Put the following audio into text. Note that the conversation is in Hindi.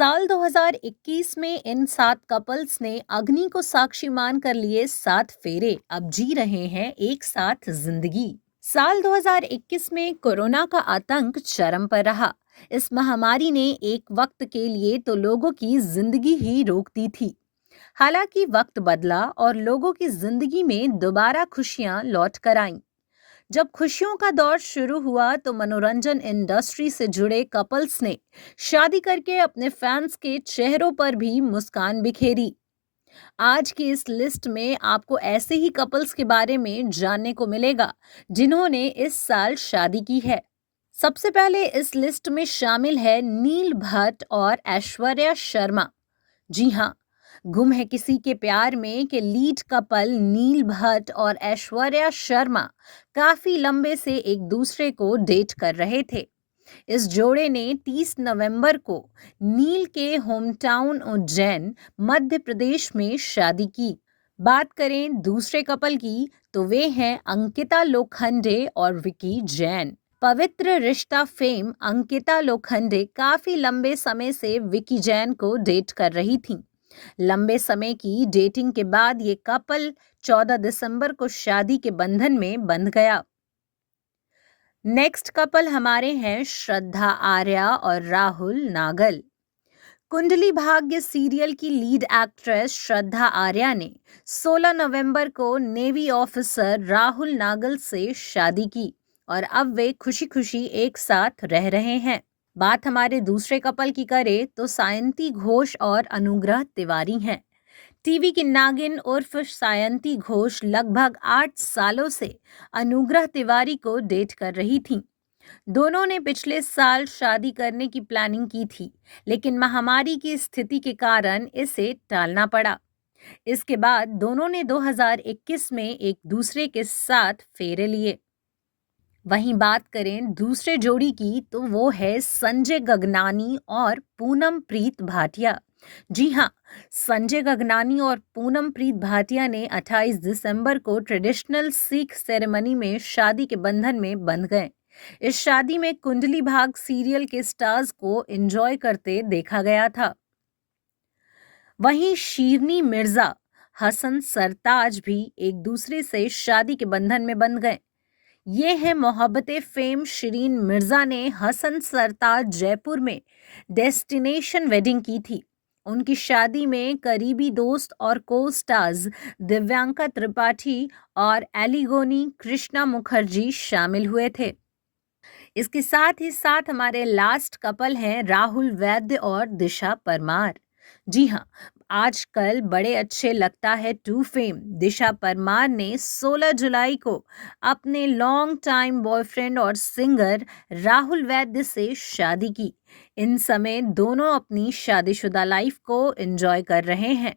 साल 2021 में इन 7 कपल्स ने अग्नि को साक्षी मान कर लिए 7 फेरे। अब जी रहे हैं एक साथ जिंदगी। साल 2021 में कोरोना का आतंक चरम पर रहा। इस महामारी ने एक वक्त के लिए तो लोगों की जिंदगी ही रोक दी थी। हालांकि वक्त बदला और लोगों की जिंदगी में दोबारा खुशियां लौट कर आईं। जब खुशियों का दौर शुरू हुआ तो मनोरंजन इंडस्ट्री से जुड़े कपल्स ने शादी करके अपने फैंस के चेहरों पर भी मुस्कान बिखेरी। आज की इस लिस्ट में आपको ऐसे ही कपल्स के बारे में जानने को मिलेगा जिन्होंने इस साल शादी की है। सबसे पहले इस लिस्ट में शामिल है नील भट्ट और ऐश्वर्या शर्मा। जी हाँ, गुम है किसी के प्यार में के लीड कपल नील भट्ट और ऐश्वर्या शर्मा काफी लंबे से एक दूसरे को डेट कर रहे थे। इस जोड़े ने 30 नवंबर को नील के होम टाउन उज्जैन, मध्य प्रदेश में शादी की। बात करें दूसरे कपल की तो वे हैं अंकिता लोखंडे और विकी जैन। पवित्र रिश्ता फेम अंकिता लोखंडे काफी लंबे समय से विकी जैन को डेट कर रही थीं। लंबे समय की डेटिंग के बाद ये कपल 14 दिसंबर को शादी के बंधन में बंध गया। नेक्स्ट कपल हमारे हैं श्रद्धा आर्या और राहुल नागल। कुंडली भाग्य सीरियल की लीड एक्ट्रेस श्रद्धा आर्या ने 16 नवंबर को नेवी ऑफिसर राहुल नागल से शादी की और अब वे खुशी खुशी एक साथ रह रहे हैं। बात हमारे दूसरे कपल की करें तो सायंती घोष और अनुग्रह तिवारी हैं। टीवी की नागिन उर्फ सायंती घोष लगभग 8 सालों से अनुग्रह तिवारी को डेट कर रही थीं। दोनों ने पिछले साल शादी करने की प्लानिंग की थी, लेकिन महामारी की स्थिति के कारण इसे टालना पड़ा। इसके बाद दोनों ने 2021 में एक दूसरे के साथ फेरे लिए। वहीं बात करें दूसरे जोड़ी की तो वो है संजय गगनानी और पूनम प्रीत भाटिया। जी हाँ, संजय गगनानी और पूनम प्रीत भाटिया ने 28 दिसंबर को ट्रेडिशनल सिख सेरेमनी में शादी के बंधन में बंध गए। इस शादी में कुंडली भाग सीरियल के स्टार्स को एंजॉय करते देखा गया था। वहीं शीरनी मिर्जा, हसन सरताज भी एक दूसरे से शादी के बंधन में बंध गए। ये है मोहब्बते फेम शिरीन मिर्जा ने हसन सरताज जयपुर में डेस्टिनेशन वेडिंग की थी। उनकी शादी में करीबी दोस्त और को स्टार्स दिव्यांका त्रिपाठी और एलिगोनी कृष्णा मुखर्जी शामिल हुए थे। इसके साथ ही साथ हमारे लास्ट कपल हैं राहुल वैद्य और दिशा परमार। जी हाँ, आजकल बड़े अच्छे लगता है टू फेम दिशा परमार ने 16 जुलाई को अपने लॉन्ग टाइम बॉयफ्रेंड और सिंगर राहुल वैद्य से शादी की। इन समय दोनों अपनी शादीशुदा लाइफ को एंजॉय कर रहे हैं।